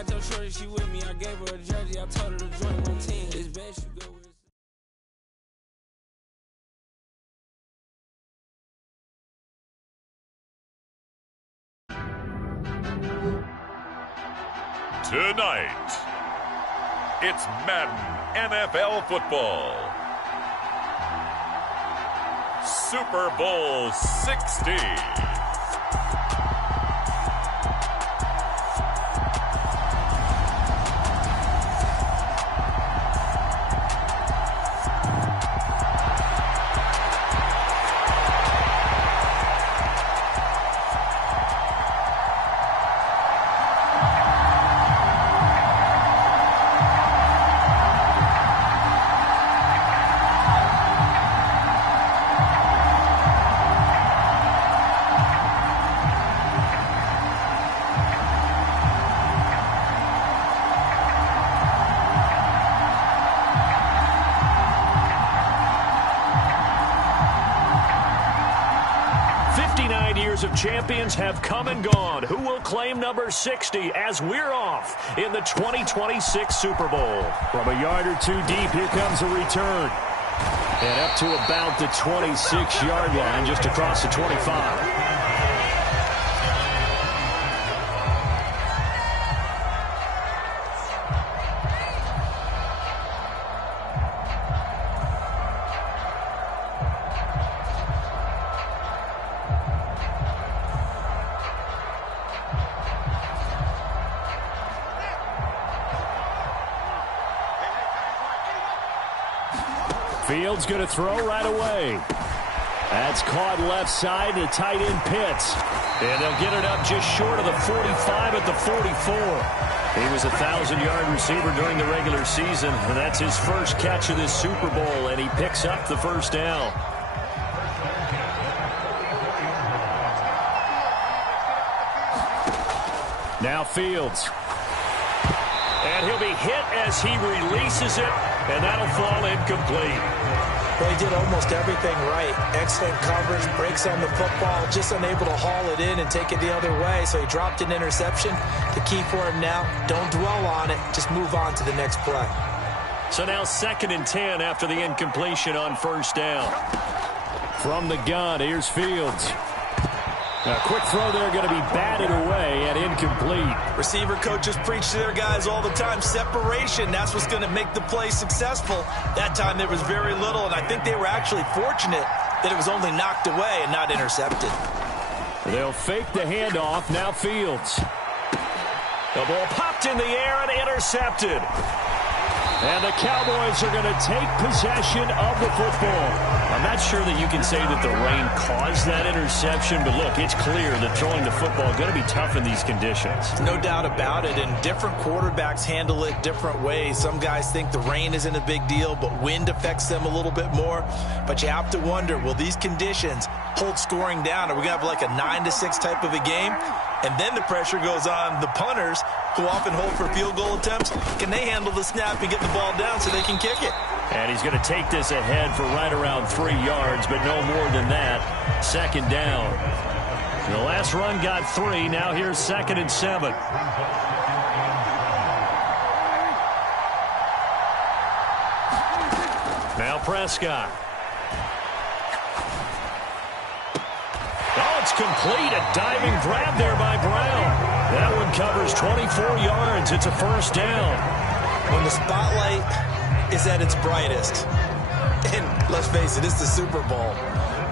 got your shorty, she with me. I gave her a jersey, I told her to join my team. It's best you go with. Tonight, it's Madden NFL Football. Super Bowl 60. Of champions have come and gone. Who will claim number 60 as we're off in the 2026 Super Bowl? From a yard or two deep, here comes a return. And up to about the 26-yard line, just across the 25. Fields going to throw right away. That's caught left side to tight end Pitts. And they'll get it up just short of the 45 at the 44. He was a 1,000-yard receiver during the regular season, and that's his first catch of this Super Bowl, and he picks up the first down. Now Fields. And he'll be hit as he releases it, and that'll fall incomplete. Well, he did almost everything right. Excellent coverage, breaks on the football, just unable to haul it in and take it the other way. So he dropped an interception. The key for him now, don't dwell on it. Just move on to the next play. So now 2nd and 10 after the incompletion on first down. From the gun, here's Fields. A quick throw there going to be batted away and incomplete. Receiver coaches preach to their guys all the time. Separation, that's what's going to make the play successful. That time there was very little, and I think they were actually fortunate that it was only knocked away and not intercepted. They'll fake the handoff. Now Fields. The ball popped in the air and intercepted. And the Cowboys are going to take possession of the football. I'm not sure that you can say that the rain caused that interception, but look, it's clear that throwing the football is going to be tough in these conditions. No doubt about it, and different quarterbacks handle it different ways. Some guys think the rain isn't a big deal, but wind affects them a little bit more. But you have to wonder, will these conditions hold scoring down? Are we going to have like a 9-6 type of a game? And then the pressure goes on the punters, who often hold for field goal attempts. Can they handle the snap and get the ball down so they can kick it? And he's going to take this ahead for right around 3 yards, but no more than that. 2nd down. The last run got 3. Now here's 2nd and 7. Now Prescott. Oh, it's complete. A diving grab there by Brown. That one covers 24 yards. It's a first down. When the spotlight is at its brightest, and let's face it, it's the Super Bowl,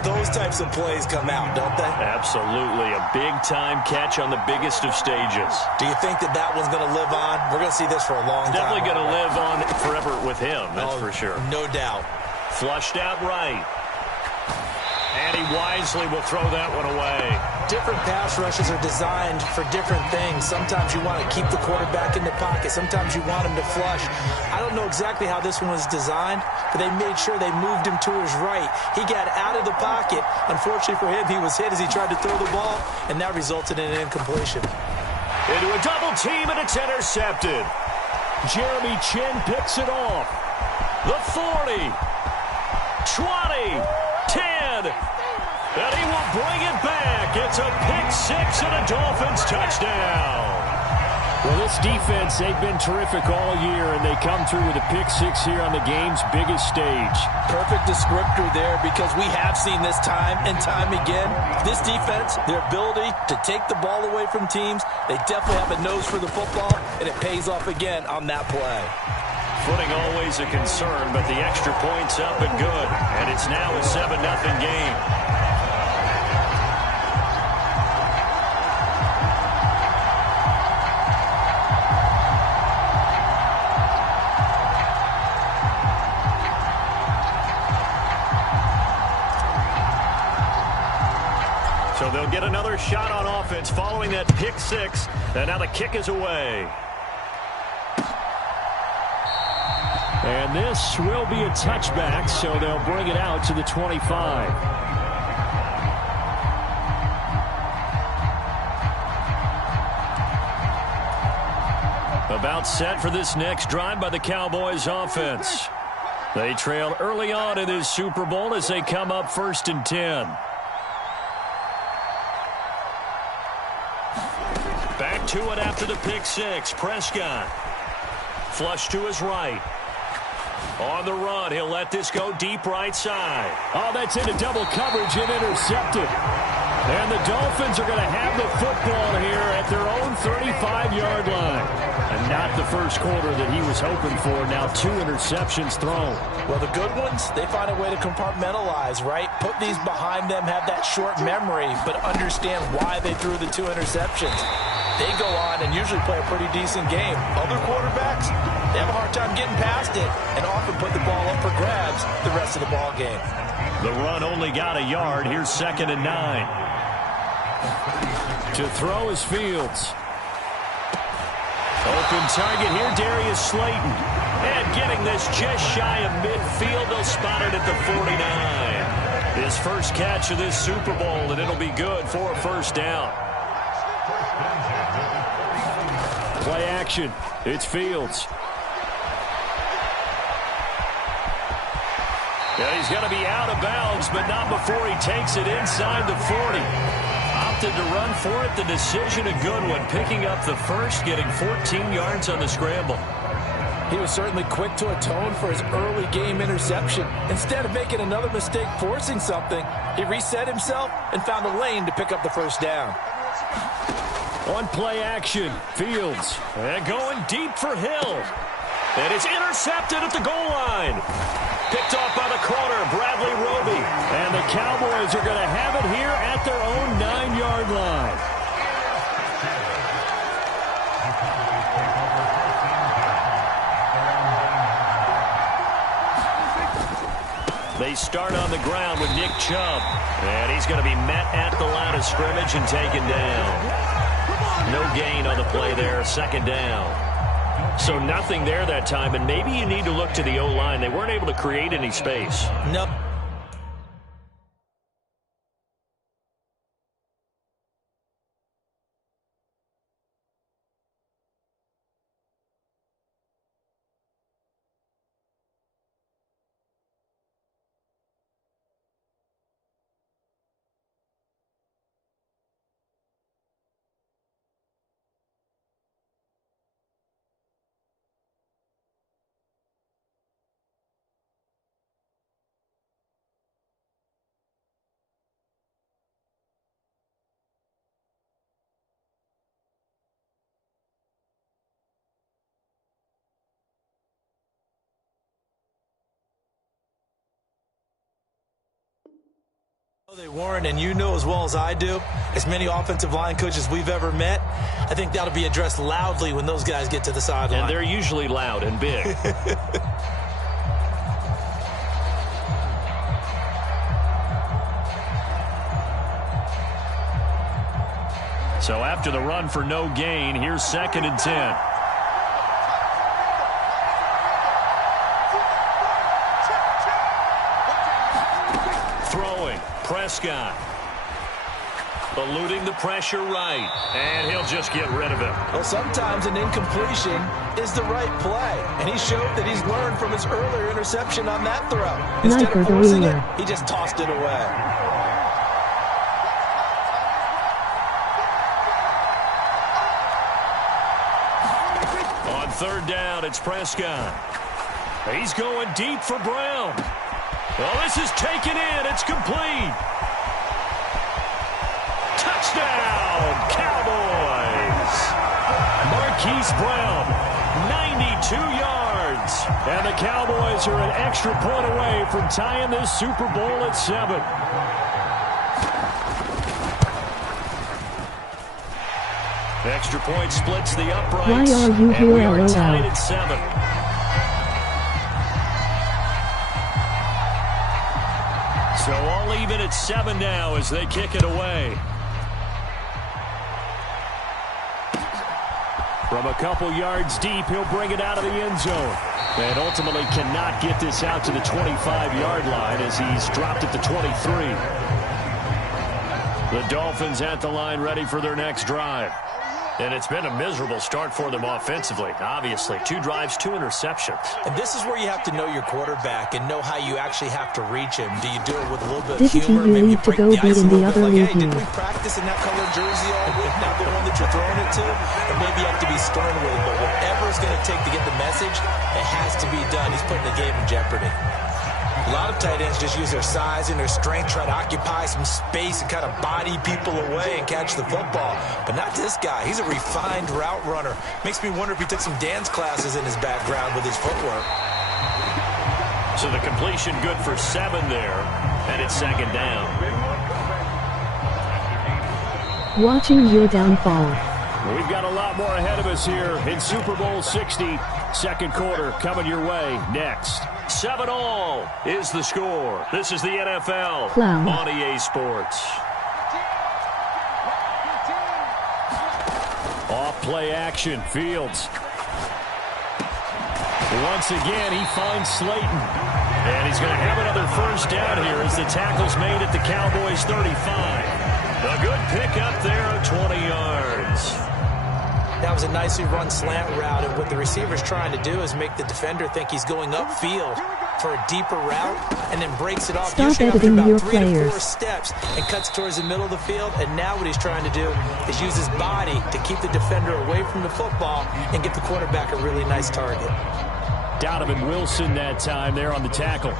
those types of plays come out, don't they? Absolutely. A big-time catch on the biggest of stages. Do you think that that one's going to live on? We're going to see this for a long time. Definitely going to live on forever with him, that's for sure. No doubt. Flushed out right. And he wisely will throw that one away. Different pass rushes are designed for different things. Sometimes you want to keep the quarterback in the pocket. Sometimes you want him to flush. I don't know exactly how this one was designed, but they made sure they moved him to his right. He got out of the pocket. Unfortunately for him, he was hit as he tried to throw the ball, and that resulted in an incompletion. Into a double team, and it's intercepted. Jeremy Chinn picks it off. The 40, 20, 10, and he will bring it back. It's a pick six and a Dolphins touchdown. Well, this defense, they've been terrific all year, and they come through with a pick six here on the game's biggest stage. Perfect descriptor there, because we have seen this time and time again. This defense, their ability to take the ball away from teams, they definitely have a nose for the football, and it pays off again on that play. Footing always a concern, but the extra point's up and good, and it's now a 7-0 game. So they'll get another shot on offense following that pick six, and now the kick is away. And this will be a touchback, so they'll bring it out to the 25. About set for this next drive by the Cowboys offense. They trail early on in this Super Bowl as they come up 1st and 10. Back to it after the pick six. Prescott. Flush to his right. On the run, he'll let this go deep right side. Oh, that's into double coverage and intercepted. And the Dolphins are going to have the football here at their own 35-yard line. And not the first quarter that he was hoping for. Now 2 interceptions thrown. Well, the good ones, they find a way to compartmentalize, right? Put these behind them, have that short memory, but understand why they threw the 2 interceptions. They go on and usually play a pretty decent game. Other quarterbacks, they have a hard time getting past it and often put the ball up for grabs the rest of the ball game. The run only got a yard. Here's 2nd and 9. To throw is Fields. Open target here, Darius Slayton. And getting this just shy of midfield, they'll spot it at the 49. His first catch of this Super Bowl, and it'll be good for a first down. Play action. It's Fields. Yeah, he's going to be out of bounds, but not before he takes it inside the 40. Opted to run for it. The decision a good one. Picking up the first, getting 14 yards on the scramble. He was certainly quick to atone for his early game interception. Instead of making another mistake forcing something, he reset himself and found a lane to pick up the first down. On play action, Fields. And going deep for Hill. And it's intercepted at the goal line. Picked off by the corner, Bradley Roby. And the Cowboys are going to have it here at their own 9-yard line. They start on the ground with Nick Chubb. And he's going to be met at the line of scrimmage and taken down. No gain on the play there, 2nd down. So nothing there that time, and maybe you need to look to the O-line. They weren't able to create any space. Nope. They weren't, and you know as well as I do, as many offensive line coaches we've ever met, I think that'll be addressed loudly when those guys get to the sideline. And they're usually loud and big. So after the run for no gain, here's 2nd and 10. Prescott. Eluding the pressure right. And he'll just get rid of it. Well, sometimes an incompletion is the right play. And he showed that he's learned from his earlier interception on that throw. Instead of forcing it, he just tossed it away. On third down, it's Prescott. He's going deep for Brown. Oh, this is taken in. It's complete. Touchdown, Cowboys. Marquise Brown, 92 yards. And the Cowboys are an extra point away from tying this Super Bowl at 7. Extra point splits the uprights. Why are you here, we are LOL? tied at 7. So all even at 7 now as they kick it away. From a couple yards deep, he'll bring it out of the end zone. And ultimately cannot get this out to the 25-yard line as he's dropped at the 23. The Dolphins at the line ready for their next drive. And it's been a miserable start for them offensively. Obviously, 2 drives, 2 interceptions. And this is where you have to know your quarterback and know how you actually have to reach him. Do you do it with a little bit of Didn't humor? you Maybe need to break go the ice beat a in the little other bit? Like, hey, league? did we practice in that colored jersey all week? Not the one that you're throwing it to? Or maybe you have to be stern with it. But whatever it's going to take to get the message, it has to be done. He's putting the game in jeopardy. A lot of tight ends just use their size and their strength, try to occupy some space and kind of body people away and catch the football. But not this guy. He's a refined route runner. Makes me wonder if he took some dance classes in his background with his footwork. So the completion good for 7 there, and it's 2nd down. Watching your downfall. We've got a lot more ahead of us here in Super Bowl 60. Second quarter coming your way next. 7-all is the score. This is the NFL Clown. on EA Sports. Off play action, Fields. Once again, he finds Slayton. And he's going to have another first down here as the tackle's made at the Cowboys' 35. A good pickup there of 20 yards. That was a nicely run slant route, and what the receiver's trying to do is make the defender think he's going upfield for a deeper route, and then breaks it off. Stop usually after editing about your 3 to 4 players. steps, and cuts towards the middle of the field. And now what he's trying to do is use his body to keep the defender away from the football and get the quarterback a really nice target. Donovan Wilson that time there on the tackle.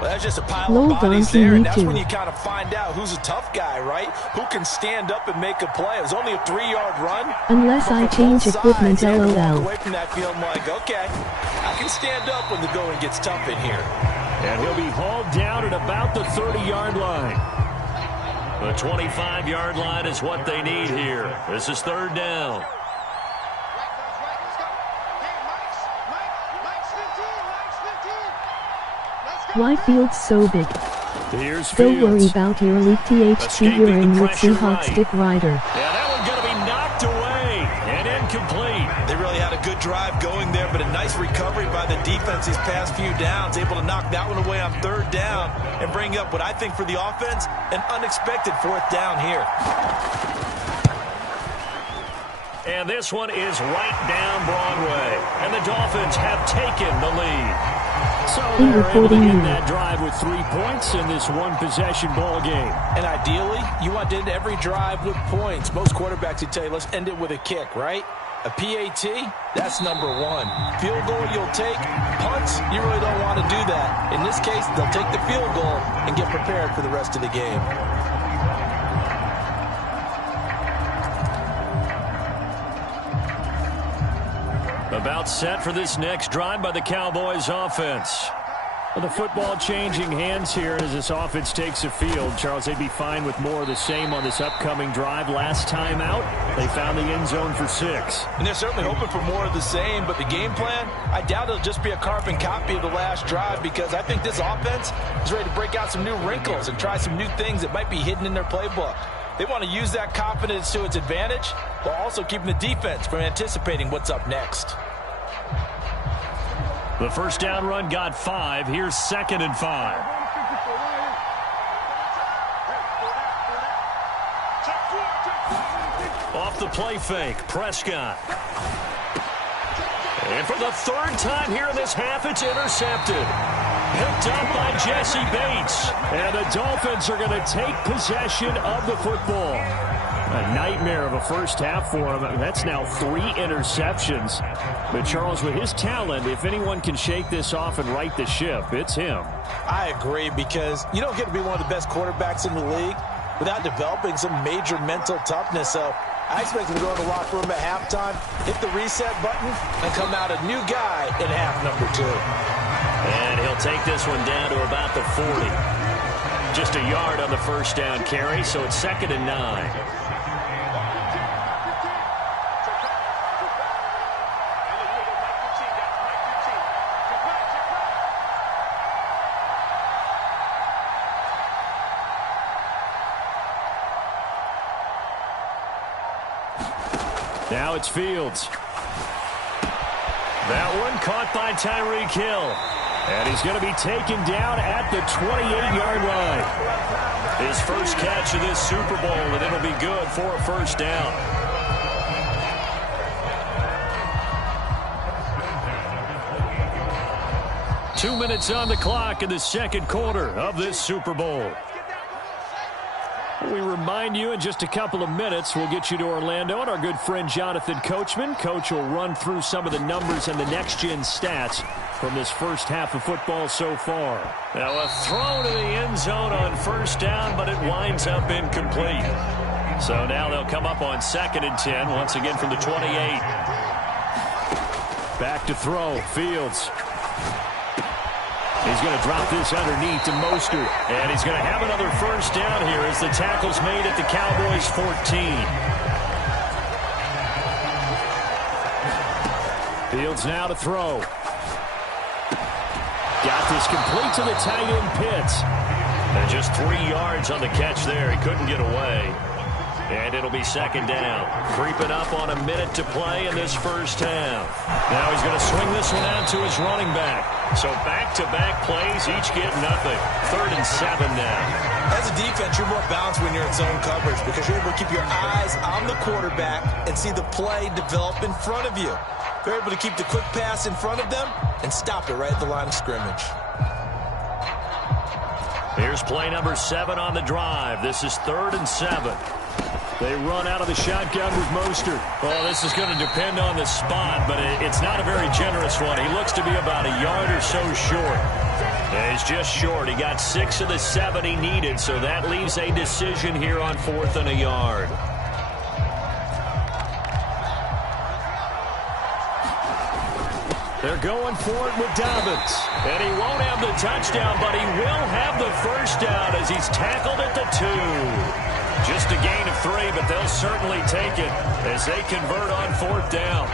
Well, that's just a pile Low of bodies donkey there, and me that's too. when you kind of find out who's a tough guy, right? Who can stand up and make a play. It was only a 3-yard run. Unless I But change both equipment, sides, you have to walk LOL. away from that field like, okay, I can stand up when the going gets tough in here. And he'll be hauled down at about the 30-yard line. The 25-yard line is what they need here. This is 3rd down. Why Fields so big? Here's Don't worry Fields. about your leak THT. Escaping You're in the with pressure Seahawks right. Dick Ryder. Yeah, that one's going to be knocked away and incomplete. They really had a good drive going there, but a nice recovery by the defense these past few downs, able to knock that one away on 3rd down and bring up what I think for the offense, an unexpected 4th down here. And this one is right down Broadway. And the Dolphins have taken the lead. So In they're able to recording get you. that drive with 3 points in this one-possession ball game. And ideally, you want to end every drive with points. Most quarterbacks would tell you, let's end it with a kick, right? A PAT, that's number 1. Field goal you'll take. Punts, you really don't want to do that. In this case, they'll take the field goal and get prepared for the rest of the game. About set for this next drive by the Cowboys offense. Well, the football changing hands here as this offense takes the field. Charles, they'd be fine with more of the same on this upcoming drive. Last time out, they found the end zone for 6. And they're certainly hoping for more of the same, but the game plan, I doubt it'll just be a carbon copy of the last drive, because I think this offense is ready to break out some new wrinkles and try some new things that might be hidden in their playbook. They want to use that confidence to its advantage, while also keeping the defense from anticipating what's up next. The first down run got 5. Here's 2nd and 5. Off the play fake, Prescott. And for the 3rd time here in this half, it's intercepted. Picked up by Jesse Bates. And the Dolphins are going to take possession of the football. A nightmare of a first half for him. That's now 3 interceptions. But Charles, with his talent, if anyone can shake this off and right the ship, it's him. I agree, because you don't get to be one of the best quarterbacks in the league without developing some major mental toughness. So I expect him to go in the locker room at halftime, hit the reset button, and come out a new guy in half number 2. And he'll take this one down to about the 40. Just a yard on the first down carry, so it's 2nd and 9. Now it's Fields. That one caught by Tyreek Hill. And he's going to be taken down at the 28-yard line. His first catch of this Super Bowl, and it'll be good for a first down. Two minutes on the clock in the second quarter of this Super Bowl. We remind you in just a couple of minutes we'll get you to Orlando and our good friend Jonathan Coachman. Coach will run through some of the numbers and the next-gen stats from this first half of football so far. Now a throw to the end zone on first down, but it winds up incomplete. So now they'll come up on 2nd and 10, once again from the 28. Back to throw, Fields. He's going to drop this underneath to Mostert. And he's going to have another first down here as the tackle's made at the Cowboys' 14. Fields now to throw. Got this complete to the tight end Pitts. And just 3 yards on the catch there. He couldn't get away. And it'll be 2nd down. Creeping up on a minute to play in this first half. Now he's going to swing this one out to his running back. So back-to-back plays, each get nothing. 3rd and 7 now. As a defense, you're more balanced when you're in zone coverage because you're able to keep your eyes on the quarterback and see the play develop in front of you. You're able to keep the quick pass in front of them and stop it right at the line of scrimmage. Here's play number 7 on the drive. This is 3rd and 7. They run out of the shotgun with Mostert. Well, this is going to depend on the spot, but it's not a very generous one. He looks to be about a yard or so short. And he's just short. He got 6 of the 7 he needed, so that leaves a decision here on 4th and a yard. They're going for it with Dobbins. And he won't have the touchdown, but he will have the first down as he's tackled at the 2. Just a gain of 3, but they'll certainly take it as they convert on 4th down.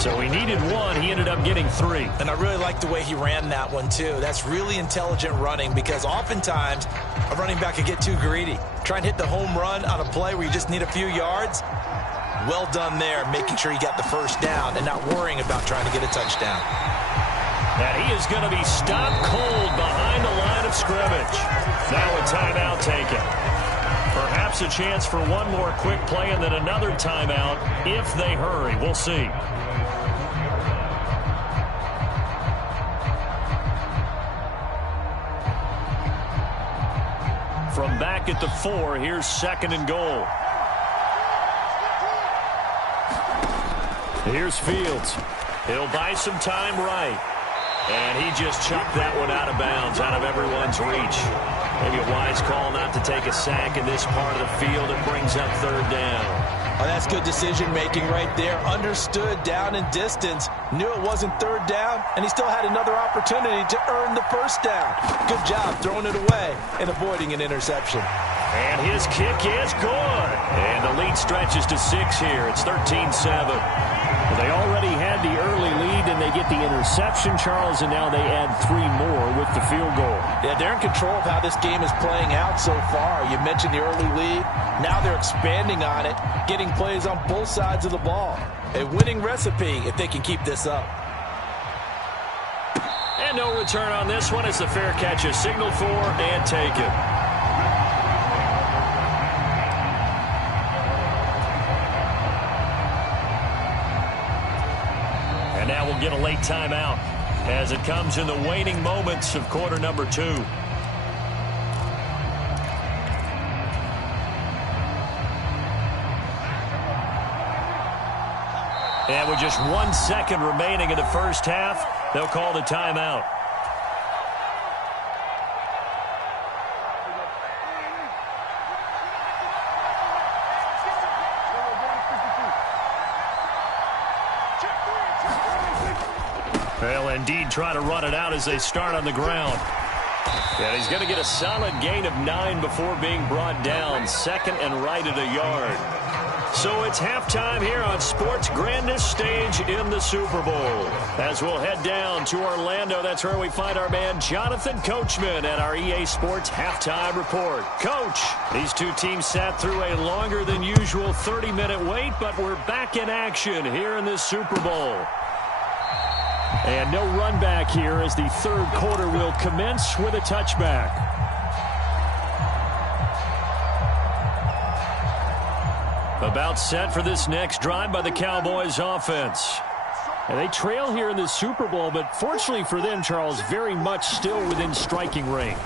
So he needed 1. He ended up getting 3. And I really like the way he ran that one, too. That's really intelligent running because oftentimes a running back can get too greedy. Try and hit the home run on a play where you just need a few yards. Well done there, making sure he got the first down and not worrying about trying to get a touchdown. And he is going to be stopped cold behind the line of scrimmage. Now a timeout taken. Perhaps a chance for one more quick play and then another timeout if they hurry. We'll see. From back at the 4, here's 2nd and goal. Here's Fields. He'll buy some time right. And he just chucked that one out of bounds, out of everyone's reach. Maybe a wise call not to take a sack in this part of the field. It brings up 3rd down. Oh, that's good decision-making right there. Understood down and distance. Knew it wasn't 3rd down, and he still had another opportunity to earn the first down. Good job throwing it away and avoiding an interception. And his kick is good. And the lead stretches to 6 here. It's 13-7. They already had the early lead, and they get the interception, Charles, and now they add 3 more with the field goal. Yeah, they're in control of how this game is playing out so far. You mentioned the early lead. Now they're expanding on it, getting plays on both sides of the ball. A winning recipe if they can keep this up. And no return on this one as the fair catch is signaled for and taken. Now we'll get a late timeout as it comes in the waning moments of quarter number 2. And with just 1 second remaining in the first half, they'll call the timeout. They'll indeed try to run it out as they start on the ground. And he's going to get a solid gain of 9 before being brought down. Second and right at a yard. So it's halftime here on sports' grandest stage in the Super Bowl. As we'll head down to Orlando, that's where we find our man Jonathan Coachman at our EA Sports Halftime Report. Coach, these two teams sat through a longer than usual 30-minute wait, but we're back in action here in this Super Bowl. And no run back here as the third quarter will commence with a touchback. About set for this next drive by the Cowboys offense. And they trail here in the Super Bowl, but fortunately for them, Charles, very much still within striking range.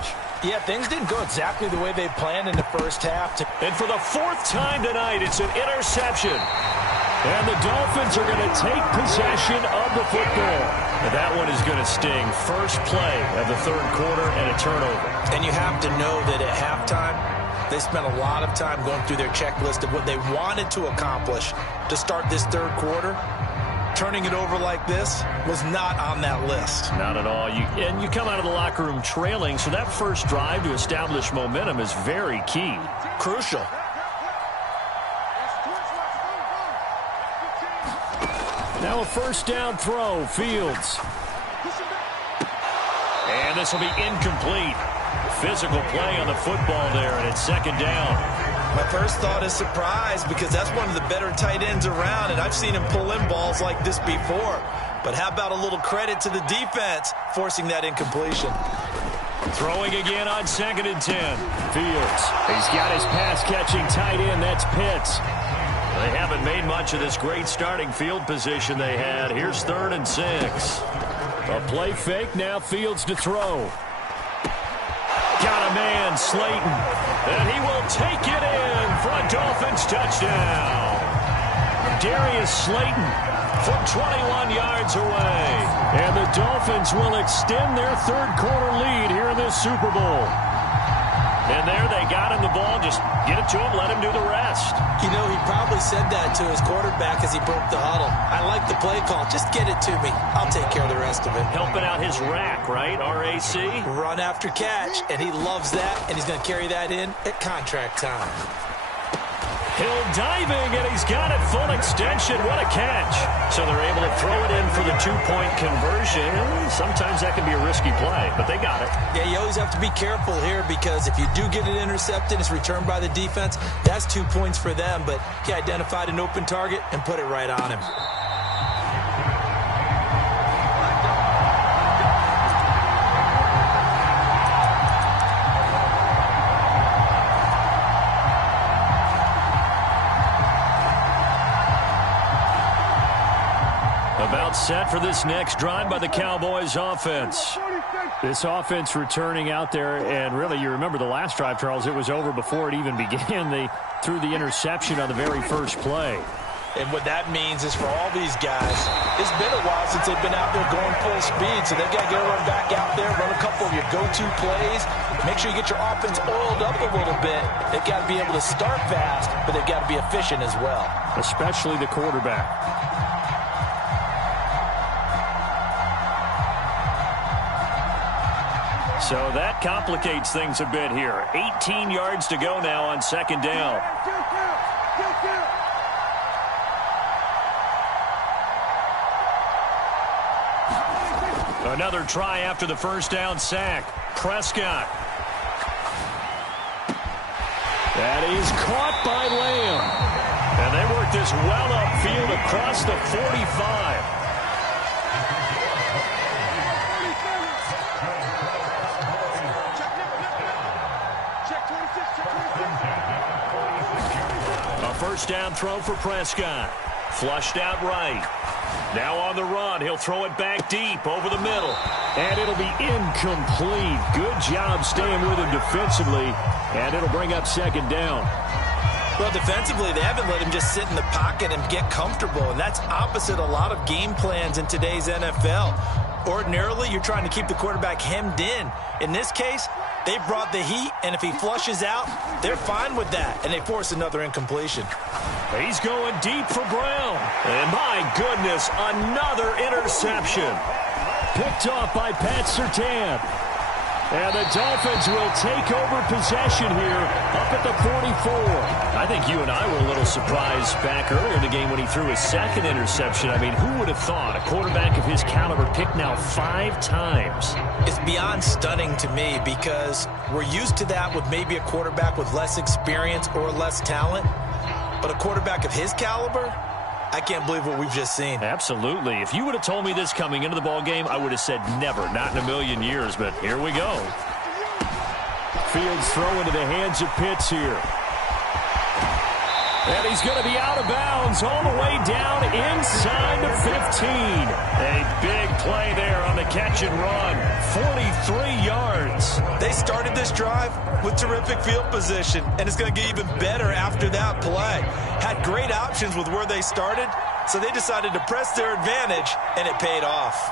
Yeah, things didn't go exactly the way they planned in the first half. And for the fourth time tonight, it's an interception. And the Dolphins are going to take possession of the football. And that one is going to sting. First play of the third quarter and a turnover. And you have to know that at halftime, they spent a lot of time going through their checklist of what they wanted to accomplish to start this third quarter. Turning it over like this was not on that list. Not at all. And you come out of the locker room trailing, so that first drive to establish momentum is very key. Crucial. Now a first down throw, Fields. And this will be incomplete. Physical play on the football there, and it's second down. My first thought is surprise because that's one of the better tight ends around, and I've seen him pull in balls like this before. But how about a little credit to the defense forcing that incompletion? Throwing again on 2nd and 10. Fields. He's got his pass-catching tight end. That's Pitts. They haven't made much of this great starting field position they had. Here's 3rd and 6. A play fake, now Fields to throw. Got a man, Slayton. And he will take it in for a Dolphins touchdown. Darius Slayton from 21 yards away. And the Dolphins will extend their third quarter lead here in this Super Bowl. And there they got him the ball. Just get it to him, let him do the rest. You know, he probably said that to his quarterback as he broke the huddle. I like the play call. Just get it to me. I'll take care of the rest of it. Helping out his rack, right? RAC? Run after catch, and he loves that, and he's going to carry that in at contract time. Hill diving, and he's got it full extension. What a catch. So they're able to throw it in for the two-point conversion. Sometimes that can be a risky play, but they got it. Yeah, you always have to be careful here because if you do get it intercepted, it's returned by the defense. That's 2 points for them, but he identified an open target and put it right on him. About set for this next drive by the Cowboys offense. This offense returning out there, and really you remember the last drive, Charles, it was over before it even began. They threw the interception on the very first play. And what that means is for all these guys, it's been a while since they've been out there going full speed, so they've got to get everyone back out there, run a couple of your go-to plays, make sure you get your offense oiled up a little bit. They've got to be able to start fast, but they've got to be efficient as well. Especially the quarterback. So that complicates things a bit here. 18 yards to go now on second down. Another try after the first down sack. Prescott. That is caught by Lamb. And they work this well upfield across the 45. First down throw for Prescott. Flushed out right. Now on the run. He'll throw it back deep over the middle. And it'll be incomplete. Good job staying with him defensively. And it'll bring up second down. Well, defensively, they haven't let him just sit in the pocket and get comfortable, and that's opposite a lot of game plans in today's NFL. Ordinarily, you're trying to keep the quarterback hemmed in. In this case, they brought the heat, and if he flushes out, they're fine with that, and they force another incompletion. He's going deep for Brown. And my goodness, another interception. Picked off by Pat Surtain. And the Dolphins will take over possession here up at the 44. I think you and I were a little surprised back earlier in the game when he threw his second interception. I mean, who would have thought a quarterback of his caliber picked now 5 times? It's beyond stunning to me because we're used to that with maybe a quarterback with less experience or less talent. But a quarterback of his caliber, I can't believe what we've just seen. Absolutely. If you would have told me this coming into the ball game, I would have said never, not in a million years, but here we go. Fields throw into the hands of Pitts here. And he's going to be out of bounds all the way down inside the 15. A big play there on the catch and run. 43 yards. They started this drive with terrific field position, and it's going to get even better after that play. Had great options with where they started, so they decided to press their advantage, and it paid off.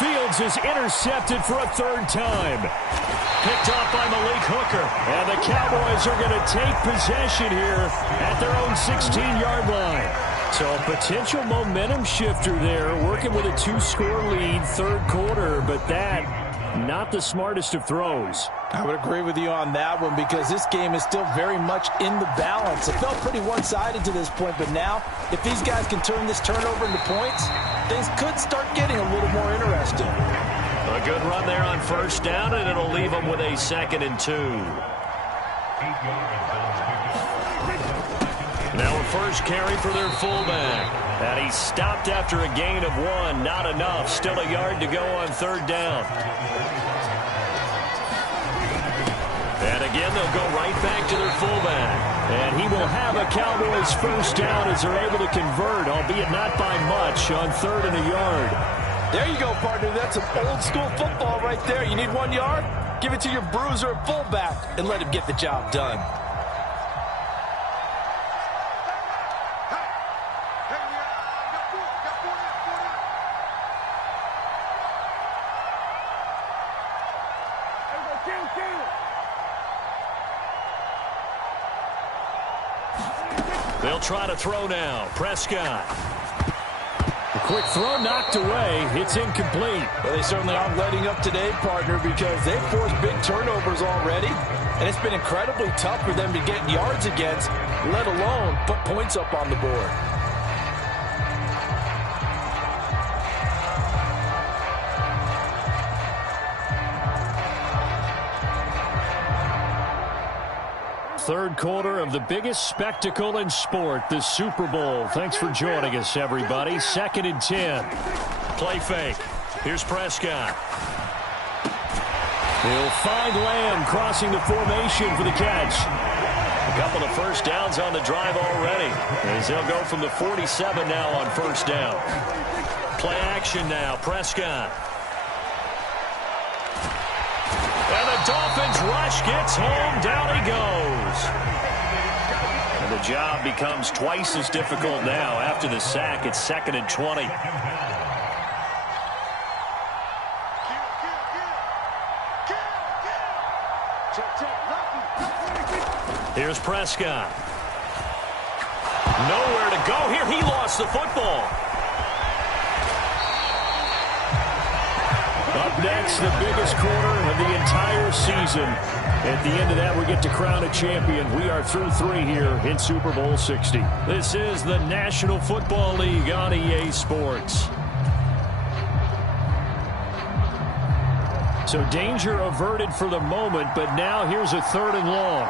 Fields is intercepted for a 3rd time. Picked off by Malik Hooker. And the Cowboys are going to take possession here at their own 16-yard line. So a potential momentum shifter there, working with a 2-score lead, 3rd quarter, but that, not the smartest of throws. I would agree with you on that one because this game is still very much in the balance. It felt pretty one-sided to this point, but now, if these guys can turn this turnover into points, things could start getting a little more interesting. A good run there on 1st down, and it'll leave them with a 2nd and 2. Now a 1st carry for their fullback. And he stopped after a gain of 1. Not enough. Still a yard to go on 3rd down. And again, they'll go right back to their fullback. And he will have a Cowboys 1st down as they're able to convert, albeit not by much, on 3rd and a yard. There you go, partner. That's some old-school football right there. You need 1 yard? Give it to your bruiser fullback and let him get the job done. They'll try to throw now. Prescott. A quick throw knocked away. It's incomplete. Well, they certainly aren't letting up today, partner, because they've forced big turnovers already. And it's been incredibly tough for them to get yards against, let alone put points up on the board. Third quarter of the biggest spectacle in sport, the Super Bowl. Thanks for joining us, everybody. 2nd and 10. Play fake. Here's Prescott. He'll find Lamb crossing the formation for the catch. A couple of 1st downs on the drive already, as they'll go from the 47 now on 1st down. Play action now. Prescott. And the Dolphins rush gets home. Down he goes. And the job becomes twice as difficult now after the sack. It's 2nd and 20. Here's Prescott. Nowhere to go here. He lost the football. Up next, the biggest quarter of the entire season. At the end of that, we get to crown a champion. We are through 3 here in Super Bowl 60. This is the National Football League on EA Sports. So danger averted for the moment, but now here's a 3rd and long.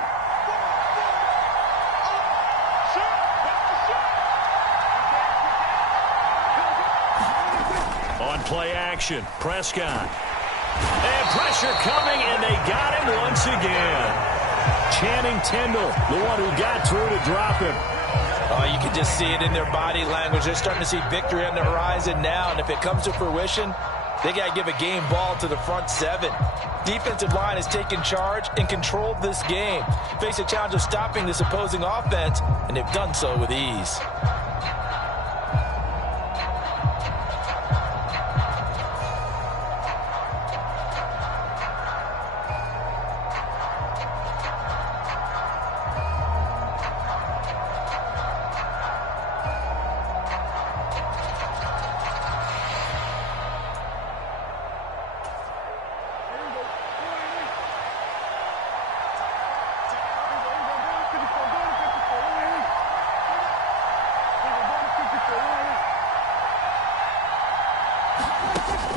Play action. Prescott. And pressure coming, and they got him once again. Channing Tindall, the one who got through to drop him. Oh, you can just see it in their body language. They're starting to see victory on the horizon now, and if it comes to fruition, They got to give a game ball to the front seven. Defensive line has taken charge and controlled this game. Face a challenge of stopping this opposing offense, and they've done so with ease.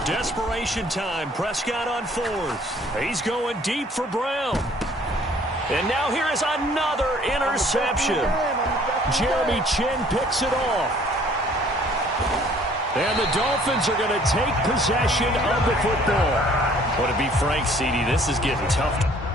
Desperation time. Prescott on fourth. He's going deep for Brown. And now here is another interception. Jeremy Chinn picks it off. And the Dolphins are going to take possession of the football. Well, to be frank, CD, this is getting tough.